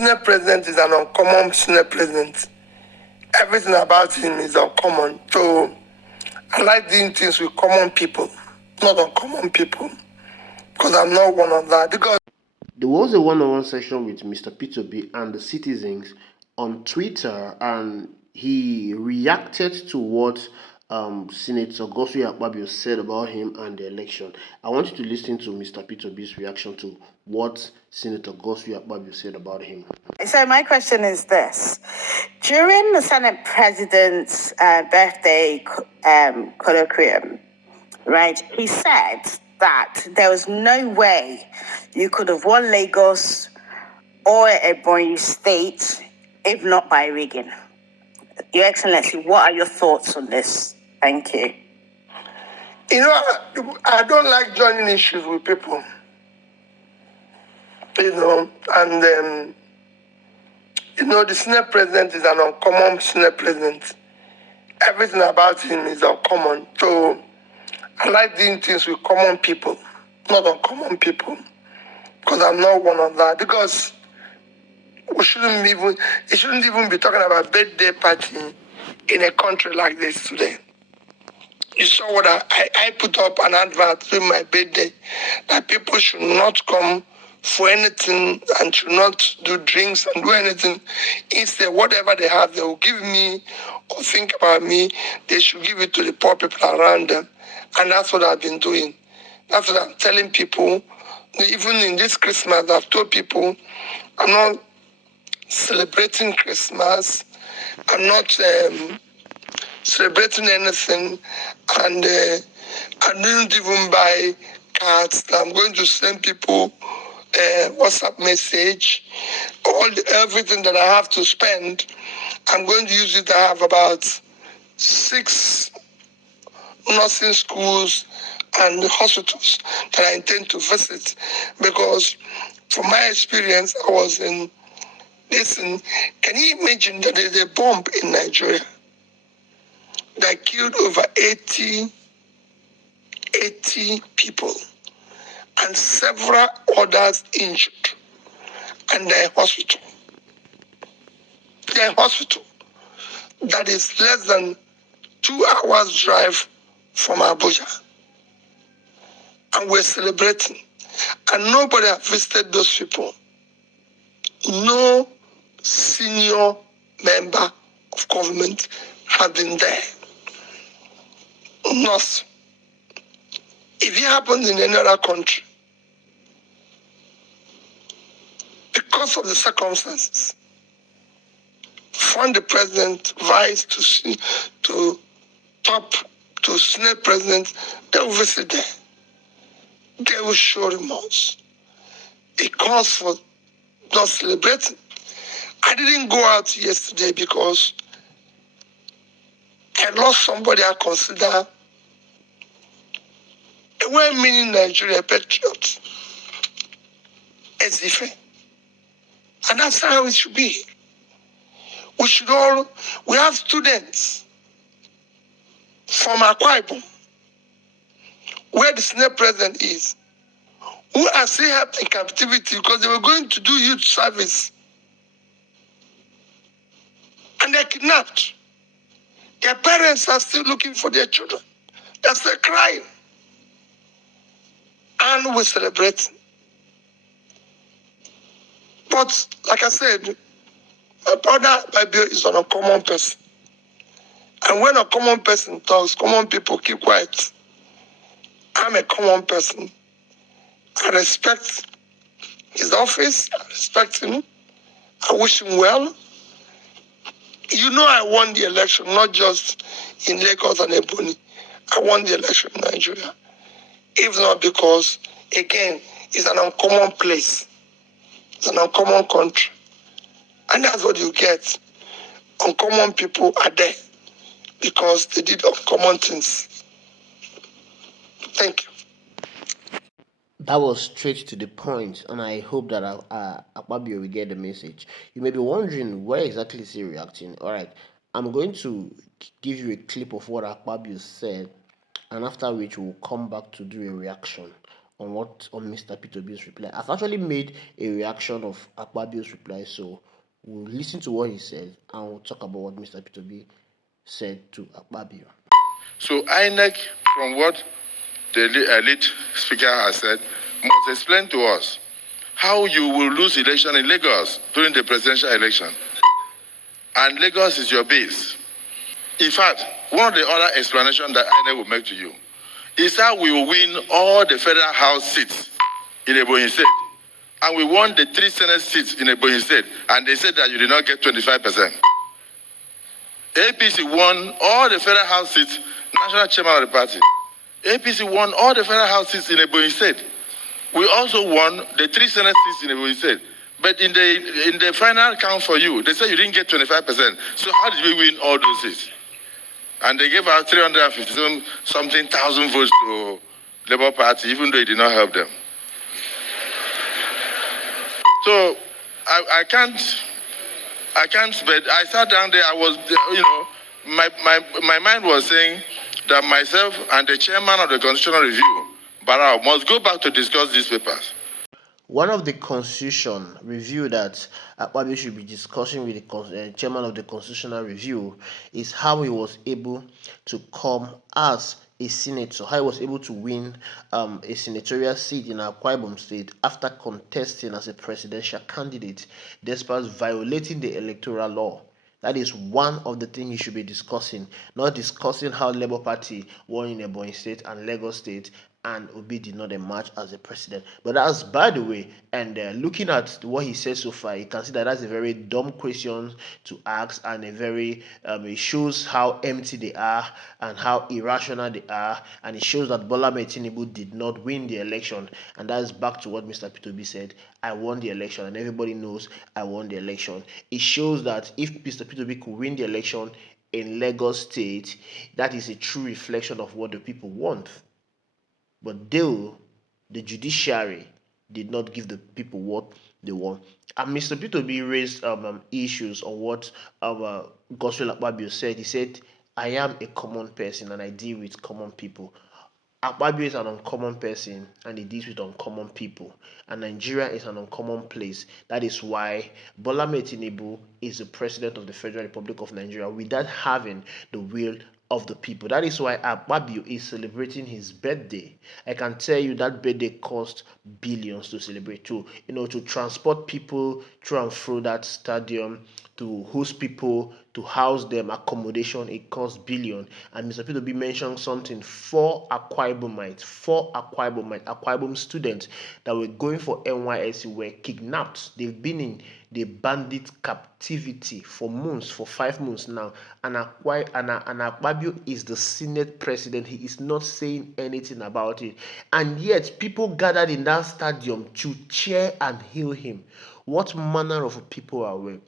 Senate president is an uncommon Senate president. Everything about him is uncommon. So I like doing things with common people, not uncommon people, because I'm not one of that. Because there was a one-on-one session with Mr. P2B and the citizens on Twitter, and he reacted to what Senator Akpabio said about him and the election. I want you to listen to Mr. P2B's reaction to what Senator Akpabio said about him. So my question is this. During the Senate President's birthday colloquium, right, he said that there was no way you could have won Lagos or Ebonyi State if not by rigging. Your Excellency, what are your thoughts on this? Thank you. You know, I don't like joining issues with people. You know, and you know, the Senate president is an uncommon Senate president. Everything about him is uncommon. So I like doing things with common people, not uncommon people, because I'm not one of that. Because it shouldn't even be talking about birthday party in a country like this today. You saw what I put up an advert during my birthday that people should not come for anything and should not do drinks and do anything. Instead, whatever they have, they will give me or think about me. They should give it to the poor people around them. And that's what I've been doing. That's what I'm telling people. Even in this Christmas, I've told people I'm not celebrating Christmas. I'm not celebrating anything, and I didn't even buy cards. I'm going to send people WhatsApp message. Everything that I have to spend, I'm going to use it. I have about 6 nursing schools and hospitals that I intend to visit, because from my experience, I was in. Listen, can you imagine that there's a bomb in Nigeria that killed over 80 people and several others injured, and they're in hospital. They're in hospital. That is less than 2 hours drive from Abuja. And we're celebrating. And nobody has visited those people. No senior member of government has been there. Nothing. If it happens in any other country, because of the circumstances, from the president, vice to top to Senate president, they will visit there. They will show remorse. It calls for not celebrating. I didn't go out yesterday because I lost somebody I consider a well-meaning Nigerian patriot, Ezife. And that's how it should be. We have students from Akpabio, where the Senate president is, who are still held in captivity because they were going to do youth service. And they're kidnapped. Their parents are still looking for their children. They're still crying. And we're celebrating. But, like I said, my brother Akpabio is an uncommon person. And when a common person talks, common people keep quiet. I'm a common person. I respect his office. I respect him. I wish him well. You know I won the election, not just in Lagos and Ebonyi. I won the election in Nigeria. If not because, again, it's an uncommon place. It's an uncommon country. And that's what you get. Uncommon people are there because they did uncommon things. Thank you. That was straight to the point, and I hope that Akpabio will get the message. You may be wondering where exactly is he reacting. All right, I'm going to give you a clip of what Akpabio said, and after which we'll come back to do a reaction on Mr. P2B's reply. I've actually made a reaction of Akpabio's reply, so we'll listen to what he said and we'll talk about what Mr. P2B said to Akpabio. So INEC, from what the elite speaker has said, must explain to us how you will lose election in Lagos during the presidential election. And Lagos is your base. In fact, one of the other explanations that INEC will make to you is how we will win all the federal house seats in Ebonyi State. And we won the 3 Senate seats in Ebonyi State, and they said that you did not get 25%. APC won all the federal house seats, national chairman of the party. APC won all the federal house seats in Ebonyi State. We also won the 3 Senate seats in Ebonyi State. But in the final count for you, they said you didn't get 25%. So how did we win all those seats? And they gave out 350 something thousand votes to Labour Party, even though it did not help them. So I can't, but I sat down there, I was, my mind was saying that myself and the chairman of the Constitutional Review, Barao, must go back to discuss these papers. One of the Constitution Review that Akpabio should be discussing with the chairman of the Constitutional Review is how he was able to come as a senator, how he was able to win a senatorial seat in Akwa Ibom State after contesting as a presidential candidate despite violating the electoral law. That is one of the things you should be discussing, not discussing how Labour Party won in Ebonyi State and Lagos State and Obi did not emerge as a president. But that's by the way, and looking at what he said so far, you can see that that's a very dumb question to ask, and a very it shows how empty they are and how irrational they are, and it shows that Bola Tinubu did not win the election, and that's back to what Mr. P2B said. I won the election, and everybody knows I won the election. It shows that if Mr. P2B could win the election in Lagos State, that is a true reflection of what the people want. But the judiciary, did not give the people what they want. And Mr. P2B raised issues on what Gospel Akpabio said. He said, I am a common person and I deal with common people. Akpabio is an uncommon person and he deals with uncommon people. And Nigeria is an uncommon place. That is why Bola Tinubu is the president of the Federal Republic of Nigeria without having the will of the people. That is why Akpabio is celebrating his birthday. I can tell you that birthday cost billions to celebrate, to transport people through and through that stadium, to host people, to house them, accommodation, it costs billions. And Mr. P2B mentioned something, 4 Akwa Ibom students that were going for NYSC were kidnapped. They've been in the bandit captivity for months, for 5 months now. And Akpabio is the Senate president. He is not saying anything about it. And yet, people gathered in that stadium to cheer and hail him. What manner of people are we?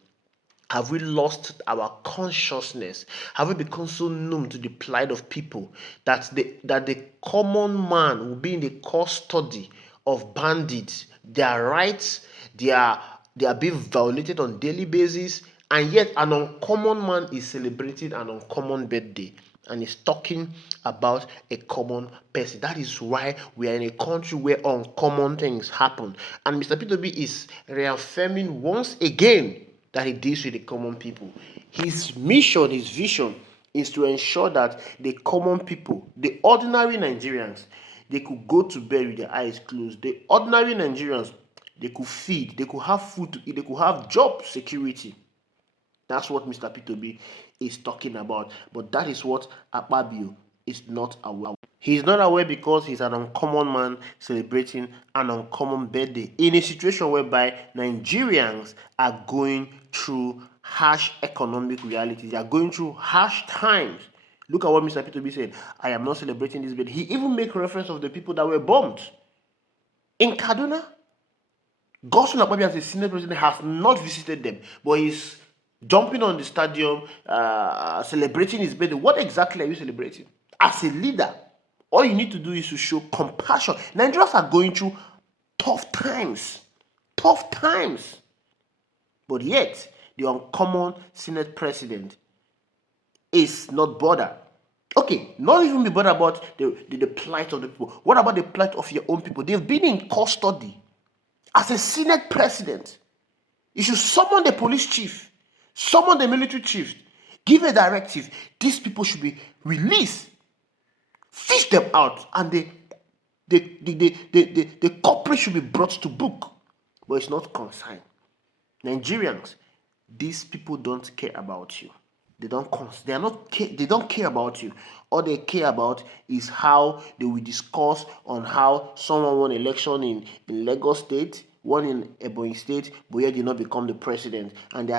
Have we lost our consciousness? Have we become so numb to the plight of people that the common man will be in the custody of bandits? Their rights, they are being violated on daily basis, and yet an uncommon man is celebrating an uncommon birthday and is talking about a common person. That is why we are in a country where uncommon things happen. And Mr. P2B is reaffirming once again that he deals with the common people. His mission, his vision is to ensure that the common people, the ordinary Nigerians, they could go to bed with their eyes closed. The ordinary Nigerians, they could feed, they could have food to eat, they could have job security. That's what Mr. P2B is talking about. But that is what Akpabio is not aware. He's not aware because he's an uncommon man celebrating an uncommon birthday in a situation whereby Nigerians are going through harsh economic realities. They are going through harsh times. Look at what Mr. P2B said. I am not celebrating this birthday. He even made reference of the people that were bombed. In Kaduna, Godswill Akpabio as the Senate president has not visited them, but he's jumping on the stadium, celebrating his birthday. What exactly are you celebrating? As a leader, all you need to do is to show compassion. Nigerians are going through tough times. But yet, the uncommon Senate president is not bothered. Okay, not even be bothered about the plight of the people. What about the plight of your own people? They've been in custody. As a Senate president, you should summon the police chief, summon the military chief, give a directive. These people should be released, fish them out, and the culprit should be brought to book. But it's not consigned. Nigerians, these people don't care about you. They don't care about you. All they care about is how they will discuss on how someone won election in Lagos State, one in Ebonyi State, but yet did not become the president. And they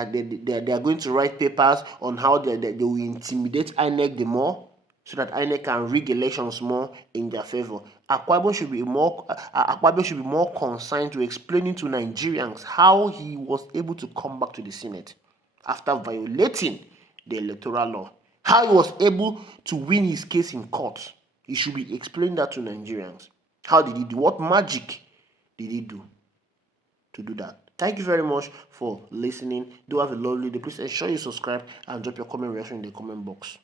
are going to write papers on how they will intimidate INEC the more, so that INEC can rig elections more in their favor. Akpabio should be more concerned to explaining to Nigerians how he was able to come back to the Senate after violating the electoral law. How he was able to win his case in court. He should be explaining that to Nigerians. How did he do? What magic did he do to do that? Thank you very much for listening. Do have a lovely day. Please ensure you subscribe and drop your comment reaction in the comment box.